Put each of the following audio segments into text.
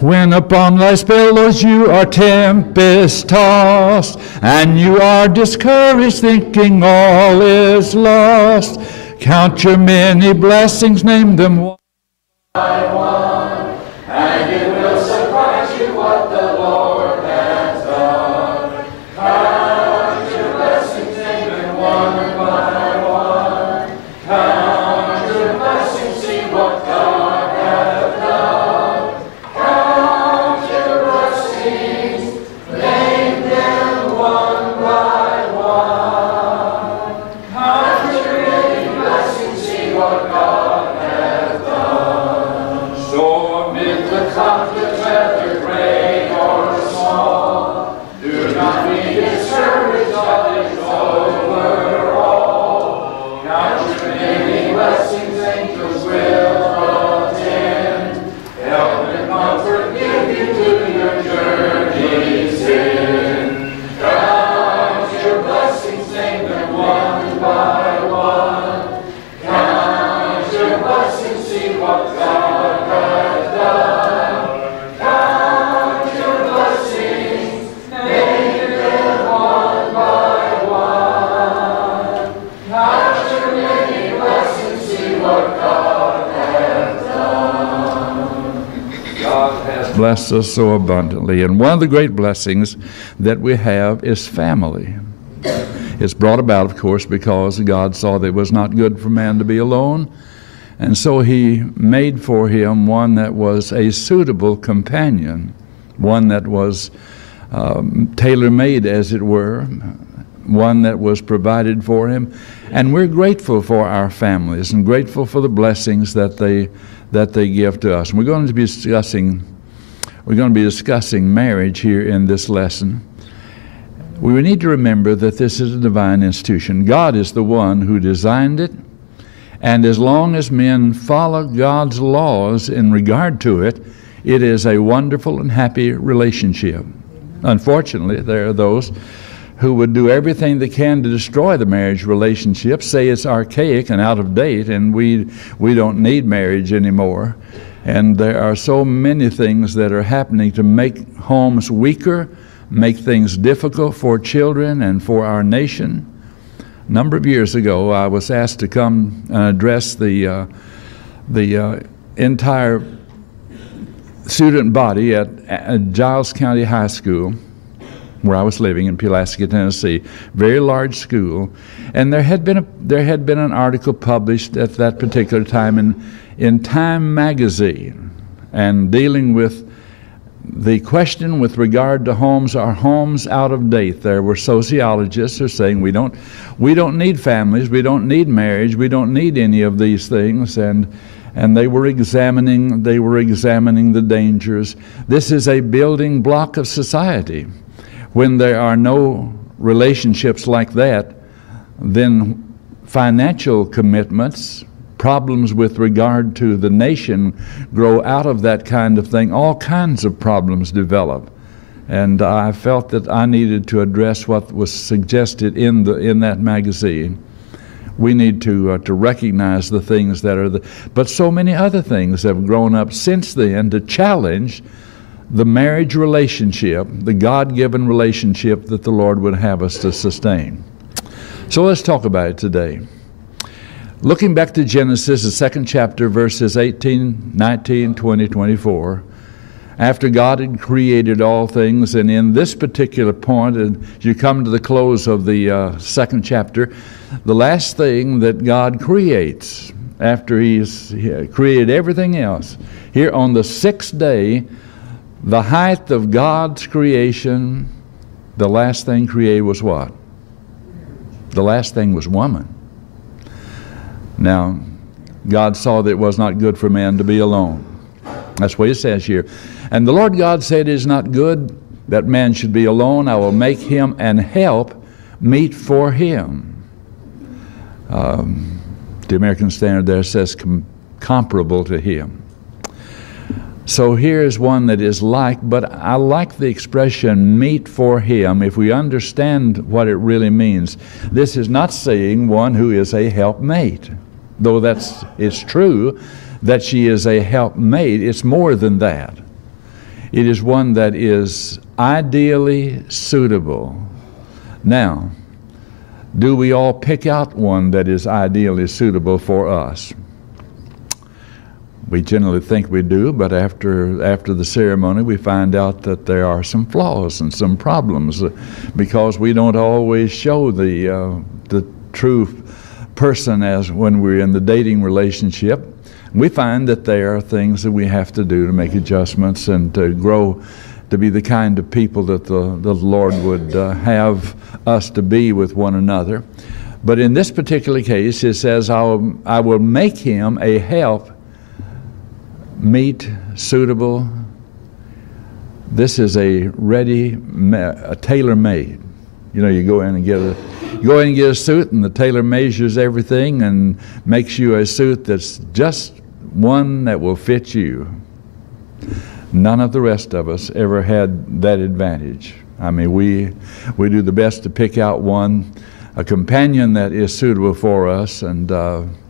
When upon life's billows you are tempest-tossed, and you are discouraged, thinking all is lost, count your many blessings, name them one by one, and it will surprise you what the Lord has done. Count your blessings, name them one by one. Count your blessings, see what God hath done. Count your blessings, name them one by one. Count your many blessings, see what God hath done. So amid the conflict, whether great or small, do not be discouraged, God is over all. Count your many blessings, angels will attend. Help and comfort give you to your journey's end. Count your blessings, name them one by one. Count your blessings, see what God hath done. Count your blessings, name them one by one. Count your many blessings, see what God hath done. God has blessed us so abundantly, and one of the great blessings that we have is family. It's brought about, of course, because God saw that it was not good for man to be alone, and so he made for him one that was a suitable companion, one that was tailor-made, as it were, one that was provided for him. And we're grateful for our families and grateful for the blessings that they give to us. And we're going to be discussing marriage here in this lesson. We need to remember that this is a divine institution. God is the one who designed it, and as long as men follow God's laws in regard to it, it is a wonderful and happy relationship. Unfortunately, there are those who would do everything they can to destroy the marriage relationship, say it's archaic and out of date, and we don't need marriage anymore. And there are so many things that are happening to make homes weaker, make things difficult for children and for our nation. A number of years ago, I was asked to come and address the entire student body at Giles County High School, where I was living in Pulaski, Tennessee. Very large school, and there had been an article published at that particular time in Time magazine, and dealing with the question with regard to homes. Are homes out of date? There were sociologists who are saying we don't need families, we don't need marriage, we don't need any of these things, and they were examining the dangers. This is a building block of society. When there are no relationships like that, then financial commitments, problems with regard to the nation grow out of that kind of thing. All kinds of problems develop. And I felt that I needed to address what was suggested in that magazine. We need to recognize the things that are but so many other things have grown up since then to challenge the marriage relationship, the God-given relationship that the Lord would have us to sustain. So let's talk about it today. Looking back to Genesis, the 2nd chapter, verses 18, 19, 20, 24, after God had created all things, and in this particular point, as you come to the close of the 2nd chapter, the last thing that God creates after He's created everything else, here on the 6th day, the height of God's creation, the last thing created was what? The last thing was woman. Now, God saw that it was not good for man to be alone. That's what it says here. And the Lord God said, it is not good that man should be alone. I will make him an help meet for him. The American Standard there says comparable to him. So here is one that is like, but I like the expression meet for him if we understand what it really means. This is not saying one who is a helpmate, though it's true that she is a helpmate. It's more than that. It is one that is ideally suitable. Now, do we all pick out one that is ideally suitable for us? We generally think we do, but after the ceremony we find out that there are some flaws and some problems because we don't always show the true person as when we're in the dating relationship. We find that there are things that we have to do to make adjustments and to grow to be the kind of people that the Lord would have us to be with one another. But in this particular case, it says, I will make him a help meet suitable. This is a tailor-made. You know, you go in and get a suit, and the tailor measures everything and makes you a suit that's just one that will fit you. None of the rest of us ever had that advantage. I mean, we do the best to pick out a companion that is suitable for us,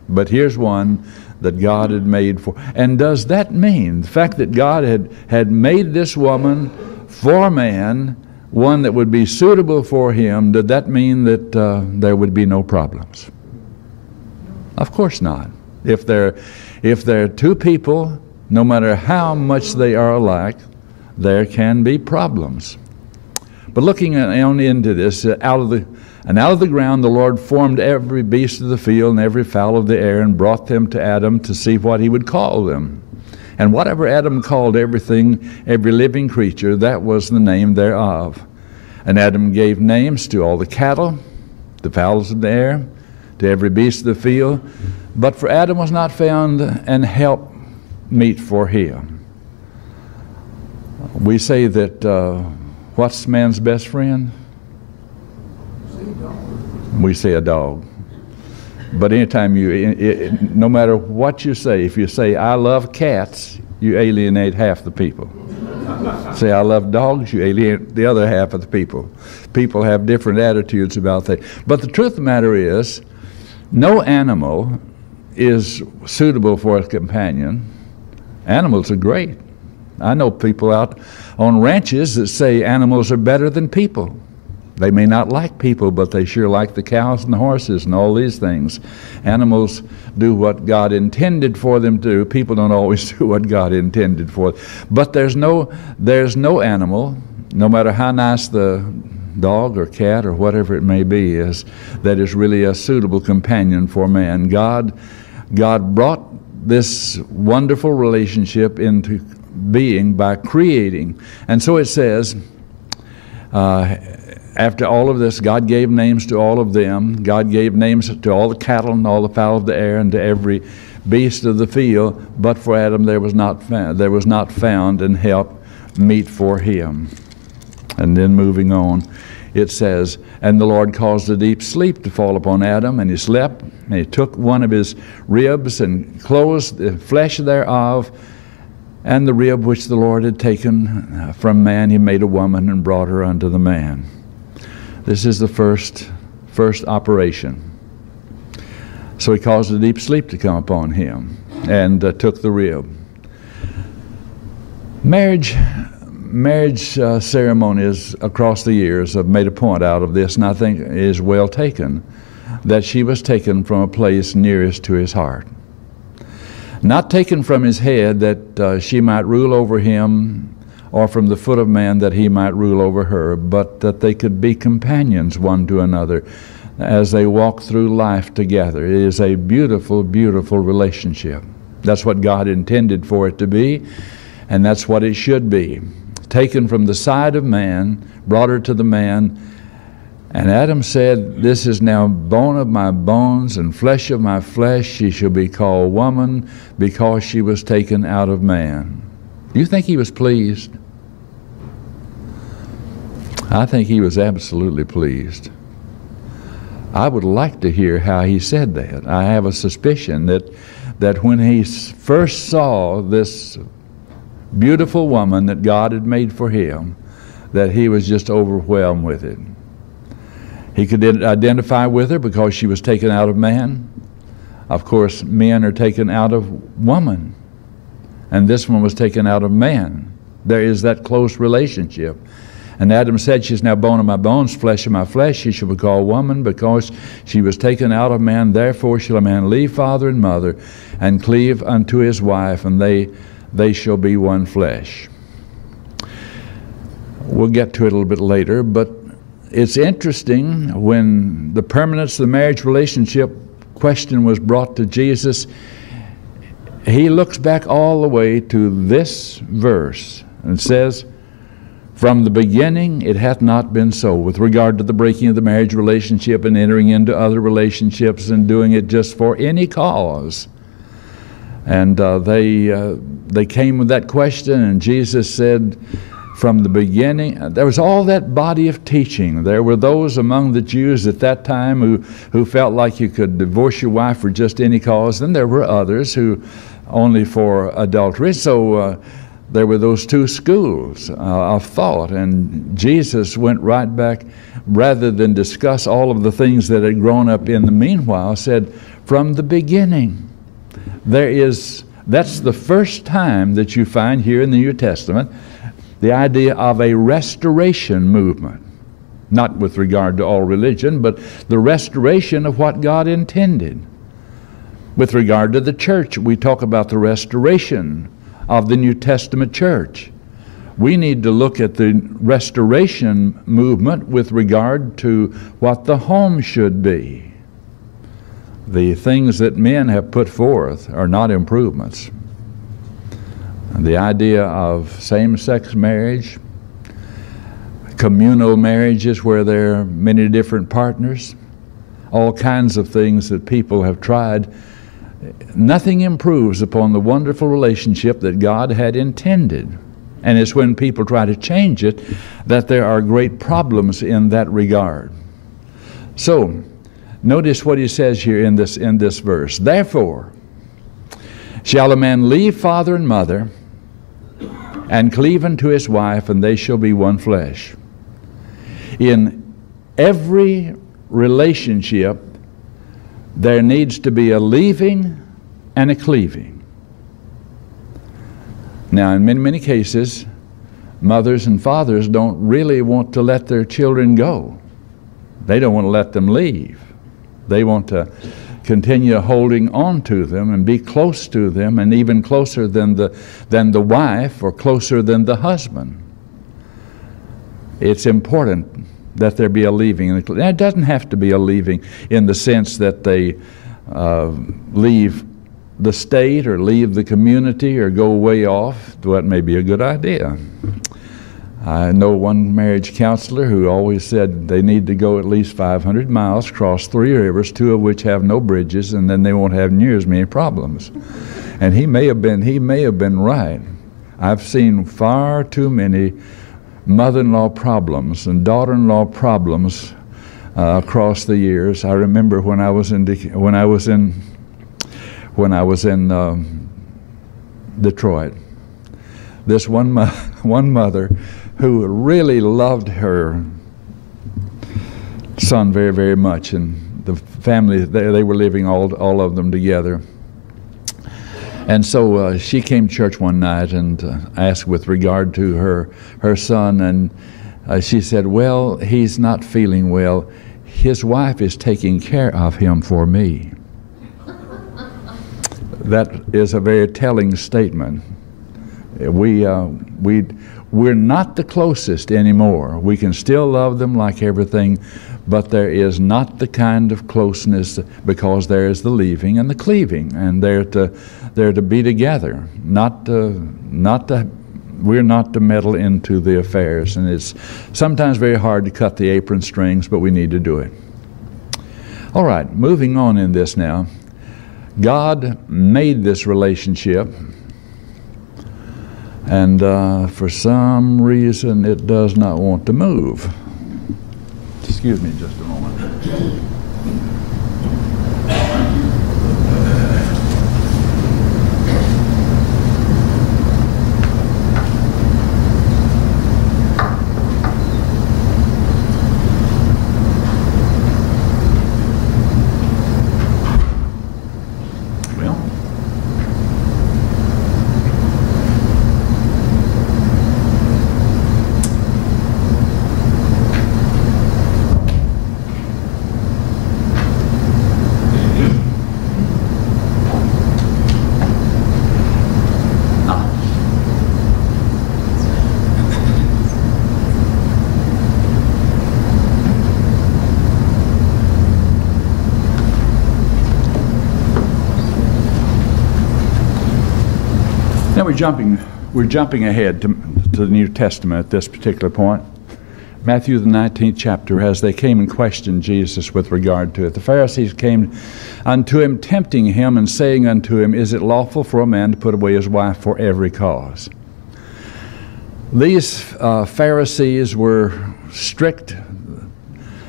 but here's one that God had made for. And does that mean the fact that God had made this woman for man, one that would be suitable for him, did that mean that there would be no problems? Of course not. If there are two people, no matter how much they are alike, there can be problems. But looking on into this, out of the ground the Lord formed every beast of the field and every fowl of the air and brought them to Adam to see what he would call them. And whatever Adam called everything, every living creature, that was the name thereof. And Adam gave names to all the cattle, the fowls of the air, to every beast of the field. But for Adam was not found an help meet for him. We say that what's man's best friend? We say a dog. But anytime no matter what you say, if you say, I love cats, you alienate half the people. Say, I love dogs, you alienate the other half of the people. People have different attitudes about that. But the truth of the matter is, no animal is suitable for a companion. Animals are great. I know people out on ranches that say animals are better than people. They may not like people, but they sure like the cows and the horses and all these things. Animals do what God intended for them to do. People don't always do what God intended for them. But there's no animal, no matter how nice the dog or cat or whatever it may be is, that is really a suitable companion for man. God brought this wonderful relationship into being by creating. And so it says, after all of this, God gave names to all of them. God gave names to all the cattle and all the fowl of the air and to every beast of the field. But for Adam there was not found an help meet for him. And then moving on, it says, and the Lord caused a deep sleep to fall upon Adam, and he slept, and he took one of his ribs and closed the flesh thereof, and the rib which the Lord had taken from man, he made a woman and brought her unto the man. This is the first operation. So he caused a deep sleep to come upon him and took the rib. Marriage ceremonies across the years have made a point out of this, and I think it is well taken, that she was taken from a place nearest to his heart. Not taken from his head that she might rule over him, or from the foot of man that he might rule over her, but that they could be companions one to another as they walk through life together. It is a beautiful, beautiful relationship. That's what God intended for it to be, and that's what it should be. Taken from the side of man, brought her to the man, and Adam said, this is now bone of my bones and flesh of my flesh. She shall be called woman because she was taken out of man. Do you think he was pleased? I think he was absolutely pleased. I would like to hear how he said that. I have a suspicion that when he first saw this beautiful woman that God had made for him, that he was just overwhelmed with it. He could identify with her because she was taken out of man. Of course, men are taken out of woman, and this one was taken out of man. There is that close relationship. And Adam said, she's now bone of my bones, flesh of my flesh. She shall be called woman because she was taken out of man. Therefore shall a man leave father and mother and cleave unto his wife, and they shall be one flesh. We'll get to it a little bit later, but it's interesting when the permanence of the marriage relationship question was brought to Jesus, he looks back all the way to this verse and says, from the beginning it hath not been so, with regard to the breaking of the marriage relationship and entering into other relationships and doing it just for any cause. And they came with that question, and Jesus said, from the beginning, there was all that body of teaching. There were those among the Jews at that time who felt like you could divorce your wife for just any cause. Then there were others who only for adultery. So there were those two schools of thought, and Jesus went right back, rather than discuss all of the things that had grown up in the meanwhile, said, from the beginning. That's the first time that you find here in the New Testament the idea of a restoration movement, not with regard to all religion, but the restoration of what God intended. With regard to the church, we talk about the restoration of the New Testament church. We need to look at the restoration movement with regard to what the home should be. The things that men have put forth are not improvements. The idea of same-sex marriage, communal marriages where there are many different partners, all kinds of things that people have tried, nothing improves upon the wonderful relationship that God had intended. And it's when people try to change it that there are great problems in that regard. So, notice what he says here in this verse. Therefore, shall a man leave father and mother, and cleave unto his wife, and they shall be one flesh. In every relationship, there needs to be a leaving and a cleaving. Now, in many, many cases, mothers and fathers don't really want to let their children go. They don't want to let them leave. They want to continue holding on to them and be close to them, and even closer than the wife, or closer than the husband. It's important that there be a leaving. And it doesn't have to be a leaving in the sense that they leave the state or leave the community or go way off. That may be a good idea. I know one marriage counselor who always said they need to go at least 500 miles, cross 3 rivers, 2 of which have no bridges, and then they won't have near as many problems. And he may have been right. I've seen far too many mother-in-law problems and daughter-in-law problems across the years. I remember when I was in Detroit, this one mother who really loved her son very, very much, and the family, they were living all of them together. And so she came to church one night and asked with regard to her son, and she said, well, he's not feeling well. His wife is taking care of him for me. That is a very telling statement. We're not the closest anymore. We can still love them like everything, but there is not the kind of closeness, because there is the leaving and the cleaving, and they're to be together, we're not to meddle into the affairs. And it's sometimes very hard to cut the apron strings, but we need to do it. All right, moving on in this now. God made this relationship, and for some reason it does not want to move. Excuse me just a moment. Now we're jumping ahead to the New Testament at this particular point. Matthew the 19th chapter, as they came and questioned Jesus with regard to it. The Pharisees came unto him, tempting him, and saying unto him, Is it lawful for a man to put away his wife for every cause? These Pharisees were strict.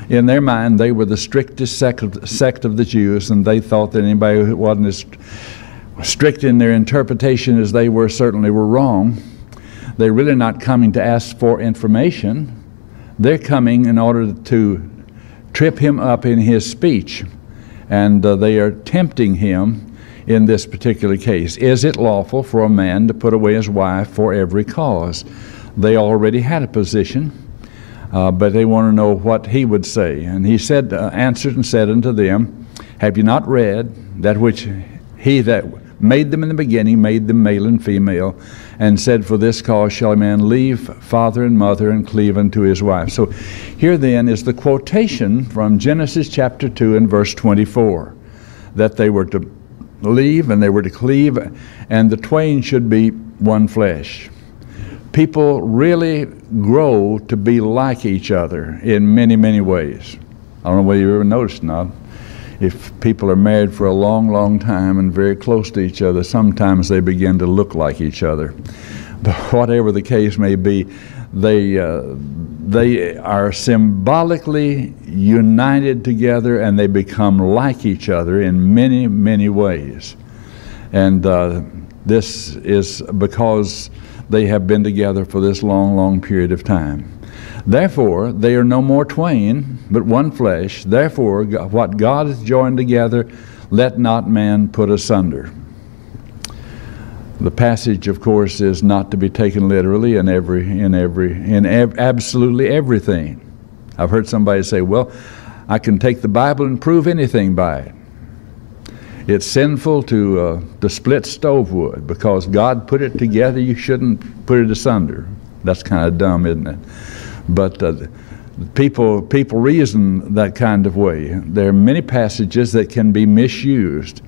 In their mind, they were the strictest sect of the Jews, and they thought that anybody who wasn't as strict in their interpretation as they were certainly were wrong. They're really not coming to ask for information. They're coming in order to trip him up in his speech, and they are tempting him in this particular case. Is it lawful for a man to put away his wife for every cause? They already had a position, but they want to know what he would say. And he said, answered and said unto them, Have you not read that which he that made them in the beginning made them male and female, and said, For this cause shall a man leave father and mother and cleave unto his wife. So here then is the quotation from Genesis chapter 2 and verse 24, that they were to leave and they were to cleave, and the twain should be one flesh. People really grow to be like each other in many, many ways. I don't know whether you ever noticed or not. If people are married for a long, long time and very close to each other, sometimes they begin to look like each other. But whatever the case may be, they are symbolically united together, and they become like each other in many, many ways. And this is because they have been together for this long, long period of time. Therefore, they are no more twain, but one flesh. Therefore, what God hath joined together, let not man put asunder. The passage, of course, is not to be taken literally in absolutely everything. I've heard somebody say, well, I can take the Bible and prove anything by it. It's sinful to split stove wood because God put it together. You shouldn't put it asunder. That's kind of dumb, isn't it? But people reason that kind of way. There are many passages that can be misused.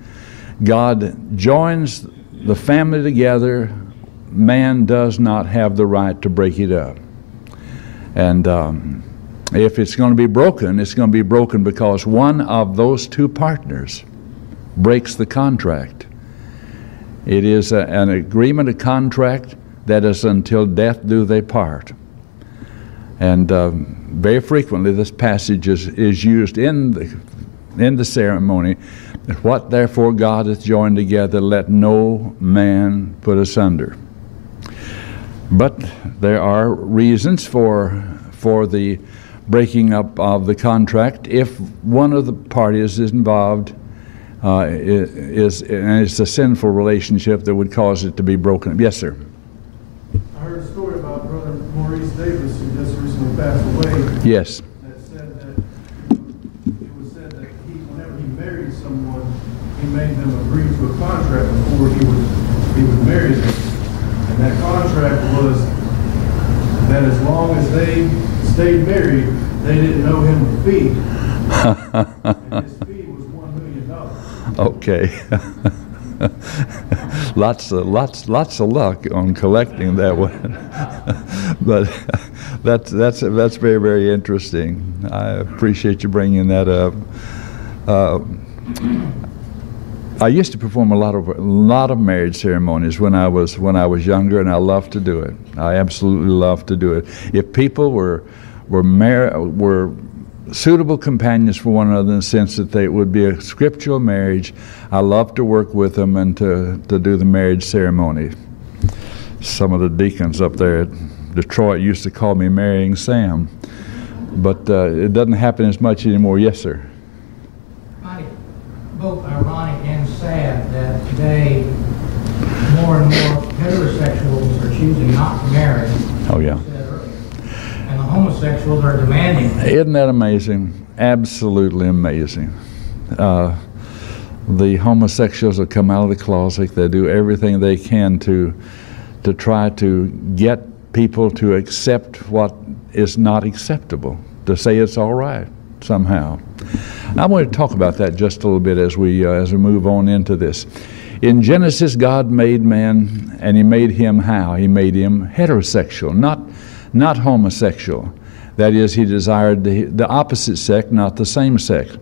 God joins the family together. Man does not have the right to break it up. And if it's going to be broken, it's going to be broken because one of those two partners breaks the contract. It is an agreement, a contract that is until death do they part. And very frequently this passage is used in the ceremony. What therefore God hath joined together, let no man put asunder. But there are reasons for the breaking up of the contract if one of the parties is involved. And it's a sinful relationship that would cause it to be broken up. Yes, sir. I heard a story about Brother Maurice Davis, who just recently passed away. Yes. That said that it was said that whenever he married someone, he made them agree to a contract before he would marry them, and that contract was that as long as they stayed married, they didn't owe him a fee. And his fee was $1 million. Okay. lots of luck on collecting that one. But that's very, very interesting. I appreciate you bringing that up. I used to perform a lot of marriage ceremonies when I was younger, and I loved to do it. I absolutely loved to do it. If people were suitable companions for one another in the sense that they would be a scriptural marriage, I love to work with them and to do the marriage ceremony. Some of the deacons up there at Detroit used to call me Marrying Sam, but it doesn't happen as much anymore. Yes, sir. Both ironic and sad that today more and more heterosexuals are choosing not to marry. Oh yeah. And the homosexuals are demanding. Isn't that amazing? Absolutely amazing. The homosexuals have come out of the closet. They do everything they can to try to get people to accept what is not acceptable, to say it's all right somehow. I want to talk about that just a little bit as we move on into this. In Genesis, God made man, and He made him how? He made him heterosexual, not homosexual. That is, He desired the opposite sex, not the same sex.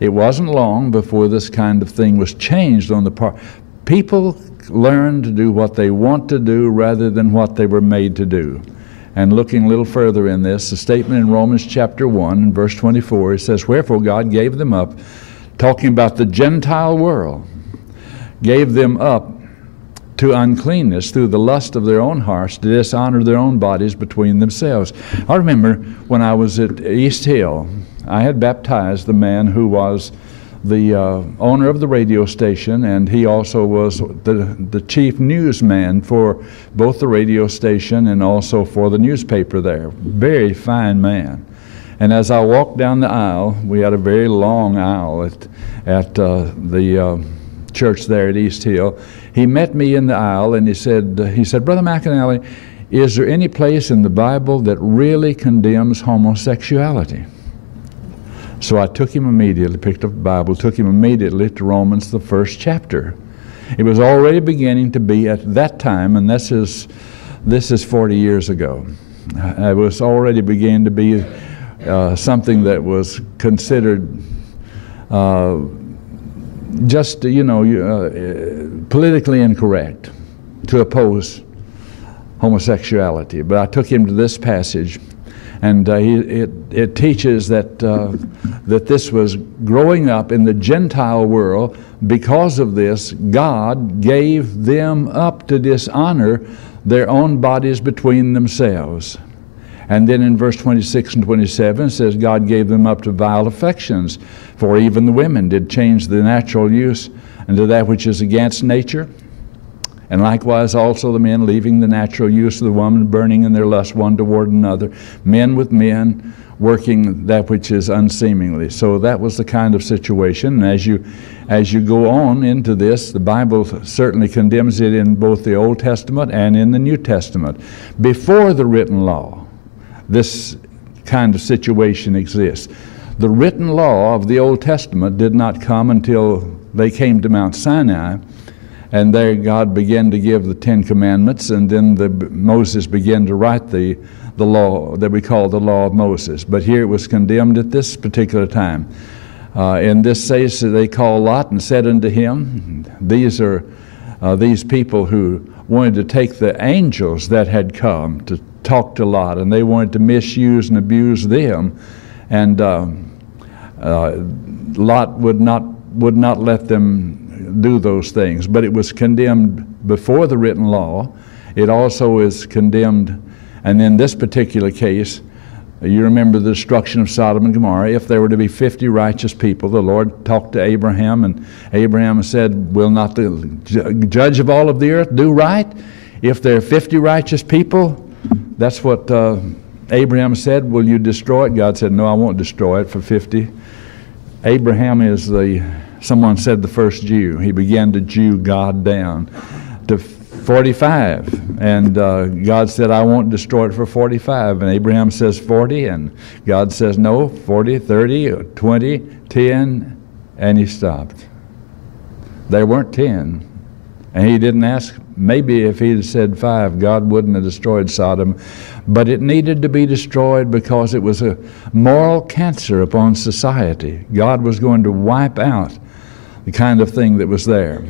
It wasn't long before this kind of thing was changed on the part. People learn to do what they want to do rather than what they were made to do. And looking a little further in this, the statement in Romans chapter 1, verse 24, it says, "Wherefore God gave them up," talking about the Gentile world, "gave them up to uncleanness through the lust of their own hearts, to dishonor their own bodies between themselves." I remember when I was at East Hill, I had baptized the man who was the owner of the radio station, and he also was the chief newsman for both the radio station and also for the newspaper there. Very fine man. And as I walked down the aisle, we had a very long aisle at the church there at East Hill. He met me in the aisle and he said, "Brother McAnally, is there any place in the Bible that really condemns homosexuality?" So I took him immediately, picked up the Bible, took him immediately to Romans, the 1st chapter. It was already beginning to be at that time, and this is 40 years ago. It was already beginning to be something that was considered politically incorrect to oppose homosexuality. But I took him to this passage, and it teaches that this was growing up in the Gentile world. Because of this, God gave them up to dishonor their own bodies between themselves. And then in verse 26 and 27 it says, "God gave them up to vile affections, for even the women did change the natural use unto that which is against nature. And likewise also the men, leaving the natural use of the woman, burning in their lust one toward another, men with men, working that which is unseemingly." So that was the kind of situation. And as you go on into this, the Bible certainly condemns it in both the Old Testament and in the New Testament. Before the written law, this kind of situation exists. The written law of the Old Testament did not come until they came to Mount Sinai, and there God began to give the Ten Commandments, and then Moses began to write the law that we call the Law of Moses. But here it was condemned at this particular time. In this says they called Lot and said unto him, these are these people who wanted to take the angels that had come to talk to Lot, and they wanted to misuse and abuse them, and Lot would not let them do those things. But it was condemned before the written law. It also is condemned, and in this particular case, you remember the destruction of Sodom and Gomorrah. If there were to be 50 righteous people, the Lord talked to Abraham, and Abraham said, "Will not the judge of all of the earth do right?" If there are 50 righteous people, that's what Abraham said, "Will you destroy it?" God said, "No, I won't destroy it for 50. Abraham is someone said the first Jew. He began to Jew God down to 45. And God said, "I won't destroy it for 45. And Abraham says 40, and God says, "No, 40, 30, 20, 10, and he stopped. There weren't 10. And he didn't ask, maybe if he'd said 5, God wouldn't have destroyed Sodom. But it needed to be destroyed because it was a moral cancer upon society. God was going to wipe out the kind of thing that was there.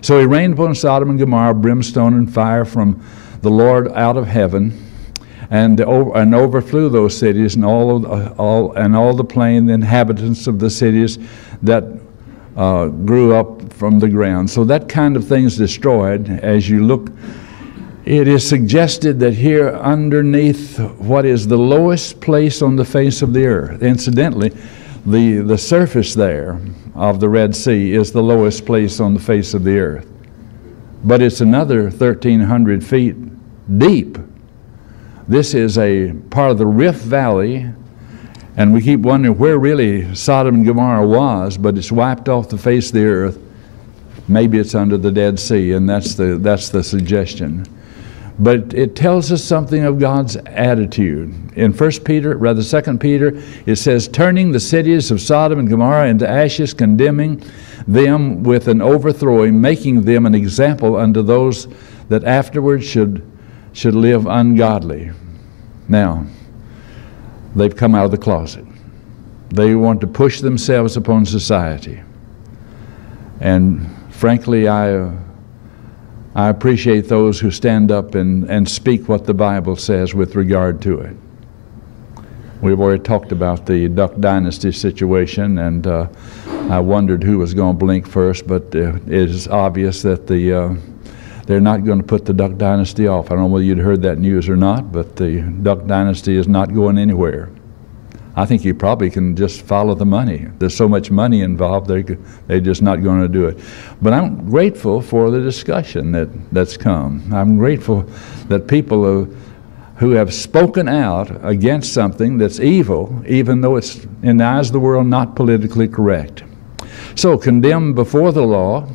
So he rained upon Sodom and Gomorrah brimstone and fire from the Lord out of heaven, and overflew those cities and all the plain, the inhabitants of the cities that grew up from the ground. So that kind of thing is destroyed. As you look, it is suggested that here underneath what is the lowest place on the face of the earth, incidentally, the surface there of the Red Sea is the lowest place on the face of the earth. But it's another 1,300 feet deep. This is a part of the Rift Valley, and we keep wondering where really Sodom and Gomorrah was, but it's wiped off the face of the earth. Maybe it's under the Dead Sea, and that's the suggestion. But it tells us something of God's attitude. In 2 Peter, it says, turning the cities of Sodom and Gomorrah into ashes, condemning them with an overthrowing, making them an example unto those that afterwards should live ungodly. Now, they've come out of the closet. They want to push themselves upon society. And frankly, I appreciate those who stand up and speak what the Bible says with regard to it. We've already talked about the Duck Dynasty situation, and I wondered who was going to blink first, but it is obvious that they're not going to put the Duck Dynasty off. I don't know whether you'd heard that news or not, but the Duck Dynasty is not going anywhere. I think you probably can just follow the money. There's so much money involved, they're just not going to do it. But I'm grateful for the discussion that's come. I'm grateful that people who have spoken out against something that's evil, even though it's, in the eyes of the world, not politically correct. So, condemned before the law,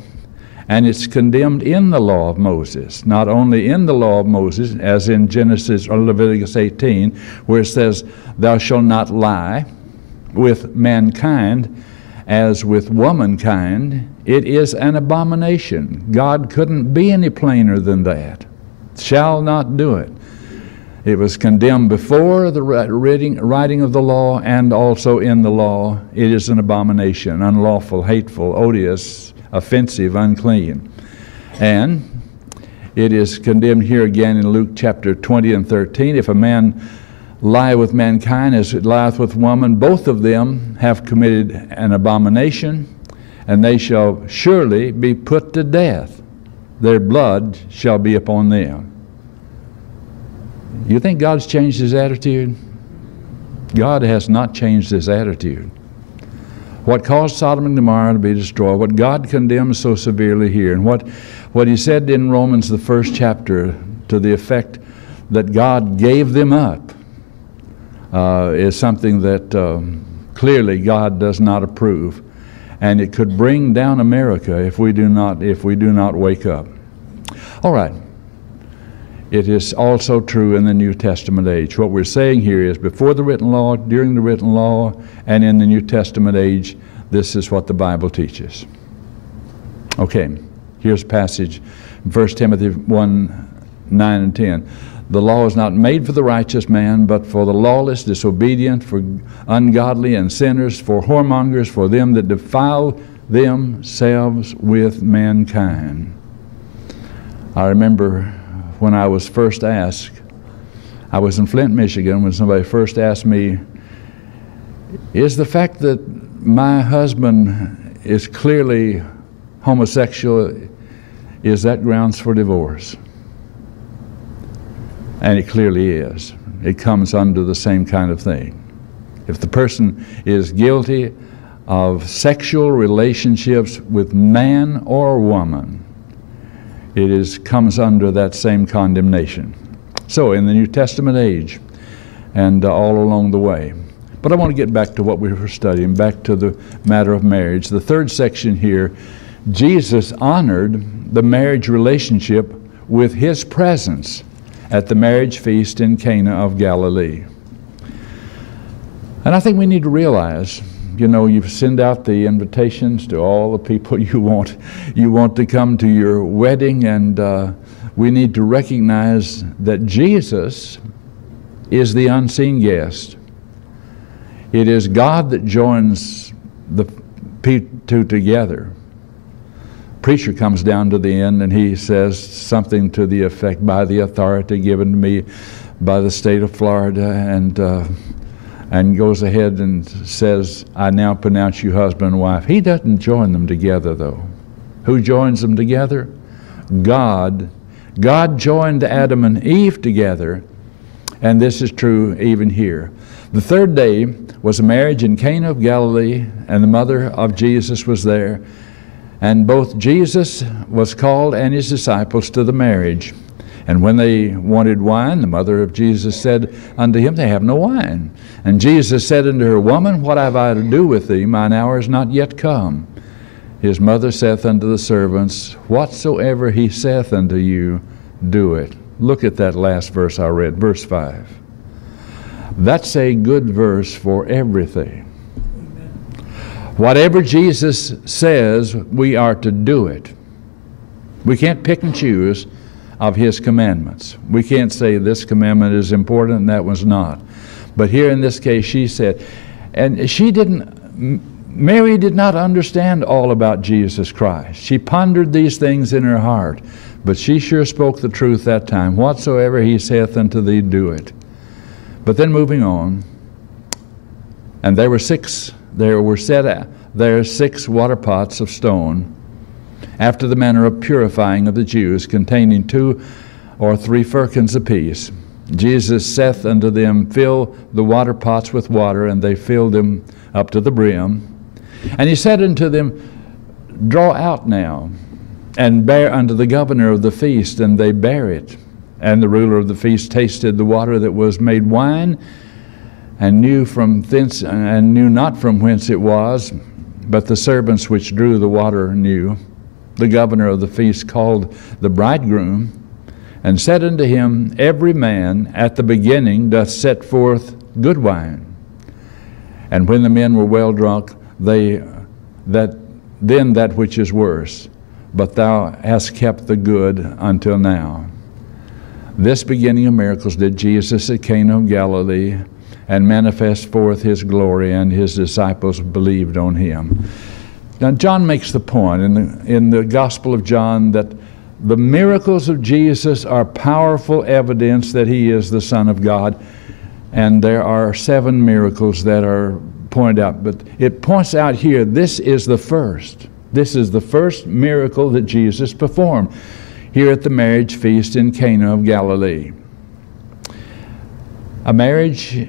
and it's condemned in the law of Moses. Not only in the law of Moses, as in Genesis or Leviticus 18, where it says, thou shalt not lie with mankind as with womankind. It is an abomination. God couldn't be any plainer than that. Shall not do it. It was condemned before the writing of the law and also in the law. It is an abomination, unlawful, hateful, odious, offensive, unclean. And it is condemned here again in Luke chapter 20 and 13. If a man lie with mankind as it lieth with woman, both of them have committed an abomination, and they shall surely be put to death. Their blood shall be upon them. You think God's changed his attitude? God has not changed his attitude. What caused Sodom and Gomorrah to be destroyed, what God condemns so severely here, and what he said in Romans, the 1st chapter, to the effect that God gave them up, is something that clearly God does not approve, and it could bring down America if we do not wake up. All right. It is also true in the New Testament age. What we're saying here is before the written law, during the written law, and in the New Testament age, this is what the Bible teaches. Okay, here's a passage, 1 Timothy 1, 9 and 10. The law is not made for the righteous man, but for the lawless, disobedient, for ungodly and sinners, for whoremongers, for them that defile themselves with mankind. I remember when I was first asked, I was in Flint, Michigan, when somebody first asked me, is the fact that my husband is clearly homosexual, is that grounds for divorce? And it clearly is. It comes under the same kind of thing. If the person is guilty of sexual relationships with man or woman, it comes under that same condemnation. So in the New Testament age and all along the way. But I want to get back to what we were studying, back to the matter of marriage. The third section here, Jesus honored the marriage relationship with his presence at the marriage feast in Cana of Galilee. And I think we need to realize, you know, you send out the invitations to all the people you want to come to your wedding, and we need to recognize that Jesus is the unseen guest. It is God that joins the two together. Preacher comes down to the end and he says something to the effect, by the authority given to me by the state of Florida, and goes ahead and says, I now pronounce you husband and wife. He doesn't join them together, though. Who joins them together? God. God joined Adam and Eve together, and this is true even here. The third day was a marriage in Cana of Galilee, and the mother of Jesus was there. And both Jesus was called and his disciples to the marriage. And when they wanted wine, the mother of Jesus said unto him, they have no wine. And Jesus said unto her, Woman, what have I to do with thee? Mine hour is not yet come. His mother saith unto the servants, Whatsoever he saith unto you, do it. Look at that last verse I read, verse 5. That's a good verse for everything. Whatever Jesus says, we are to do it. We can't pick and choose of His commandments. We can't say this commandment is important and that one's not. But here in this case, she said, and Mary did not understand all about Jesus Christ. She pondered these things in her heart, but she sure spoke the truth that time. Whatsoever He saith unto thee, do it. But then moving on, and there were set there 6 water pots of stone, after the manner of purifying of the Jews, containing 2 or 3 firkins apiece. Jesus saith unto them, fill the water pots with water, and they filled them up to the brim. And He said unto them, draw out now, and bear unto the governor of the feast, and they bare it. And the ruler of the feast tasted the water that was made wine, and knew not from whence it was, but the servants which drew the water knew. The governor of the feast called the bridegroom, and said unto him, every man at the beginning doth set forth good wine. And when the men were well drunk, then that which is worse. But thou hast kept the good until now. This beginning of miracles did Jesus at Cana of Galilee, and manifest forth His glory, and His disciples believed on Him. Now John makes the point in the Gospel of John that the miracles of Jesus are powerful evidence that He is the Son of God, and there are 7 miracles that are pointed out. But it points out here, this is the first. This is the first miracle that Jesus performed here at the marriage feast in Cana of Galilee. A marriage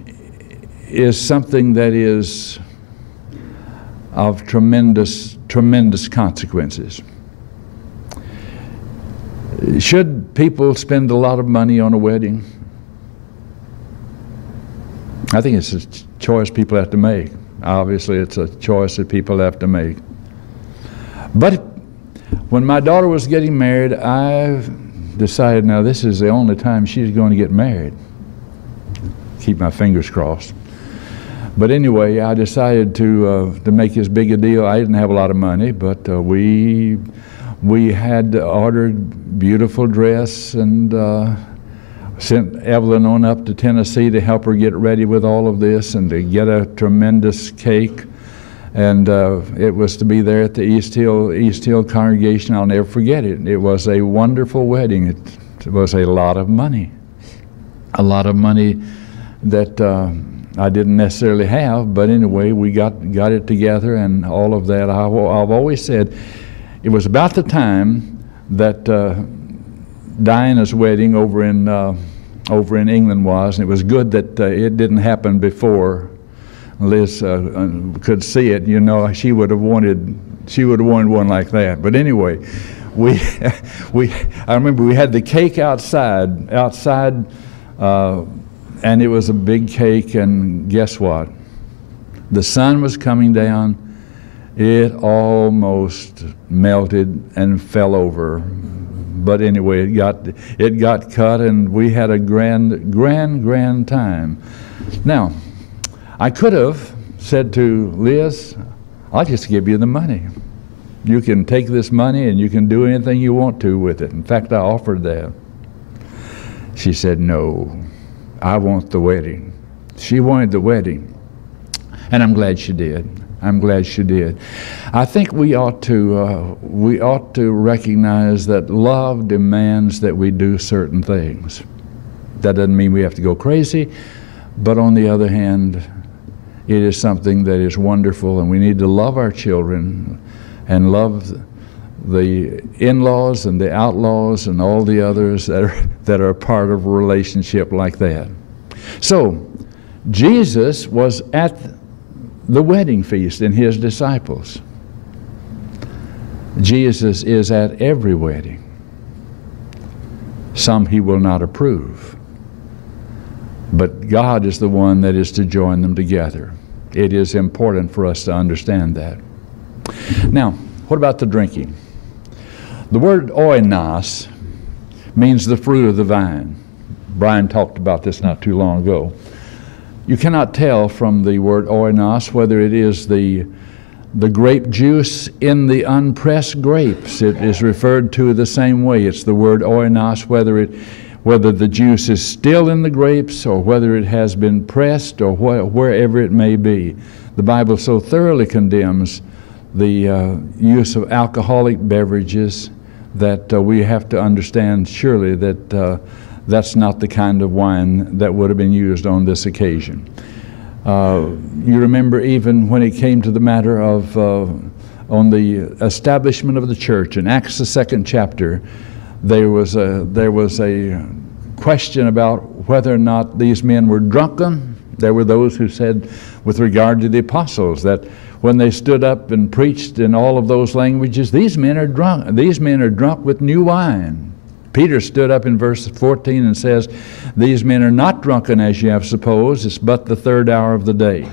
is something that is of tremendous consequences. Should people spend a lot of money on a wedding? I think it's a choice people have to make. Obviously, it's a choice that people have to make. But when my daughter was getting married, I decided, now this is the only time she's going to get married. Keep my fingers crossed. But anyway, I decided to make this big a deal. I didn't have a lot of money, but we had ordered beautiful dress and sent Evelyn on up to Tennessee to help her get ready with all of this and to get a tremendous cake. And it was to be there at the East Hill congregation. I'll never forget it. It was a wonderful wedding. It was a lot of money that I didn't necessarily have, but anyway, we got it together and all of that. I've always said it was about the time that Diana's wedding over in England was, and it was good that it didn't happen before Liz could see it. You know, she would have wanted one like that. But anyway, I remember we had the cake outside. And it was a big cake, and guess what? The sun was coming down. It almost melted and fell over. But anyway, it got cut, and we had a grand time. Now, I could have said to Liz, I'll just give you the money. You can take this money and you can do anything you want to with it. In fact, I offered that. She said, no. I want the wedding. She wanted the wedding. And I'm glad she did. I think we ought to recognize that love demands that we do certain things. That doesn't mean we have to go crazy, but on the other hand, it is something that is wonderful, and we need to love our children and love the in-laws and the outlaws and all the others that are part of a relationship like that. So Jesus was at the wedding feast and His disciples. Jesus is at every wedding. Some He will not approve, but God is the one that is to join them together. It is important for us to understand that. Now, what about the drinking? The word oinos means the fruit of the vine. Brian talked about this not too long ago. You cannot tell from the word oinos whether it is the grape juice in the unpressed grapes. It is referred to the same way. It's the word oinos, whether the juice is still in the grapes or whether it has been pressed or wherever it may be. The Bible so thoroughly condemns the use of alcoholic beverages that we have to understand surely that that's not the kind of wine that would have been used on this occasion. You remember even when it came to the matter of on the establishment of the church in Acts the 2nd chapter, there was a question about whether or not these men were drunken. There were those who said, with regard to the apostles, that when they stood up and preached in all of those languages, these men are drunk. These men are drunk with new wine. Peter stood up in verse 14 and says, these men are not drunken as ye have supposed. It's but the 3rd hour of the day.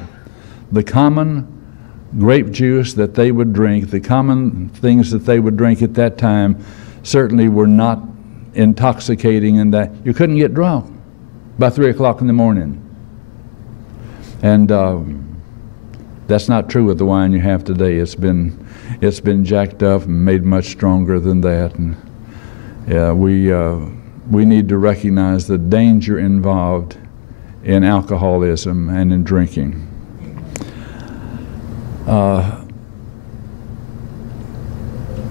The common grape juice that they would drink, the common things that they would drink at that time, certainly were not intoxicating in that you couldn't get drunk by 3 o'clock in the morning. And that's not true with the wine you have today. It's been jacked up and made much stronger than that. And yeah, we need to recognize the danger involved in alcoholism and in drinking. The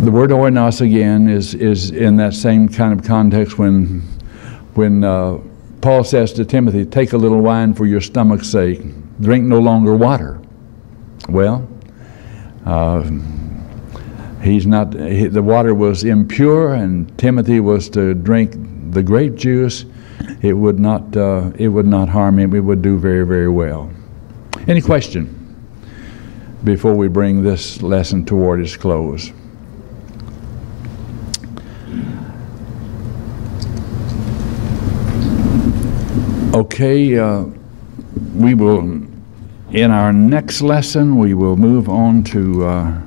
word oinos again is in that same kind of context when Paul says to Timothy, take a little wine for your stomach's sake, drink no longer water. Well, the water was impure, and Timothy was to drink the grape juice. It would not harm him. It would do very, very well. Any question before we bring this lesson toward its close? Okay, we will, in our next lesson, we will move on to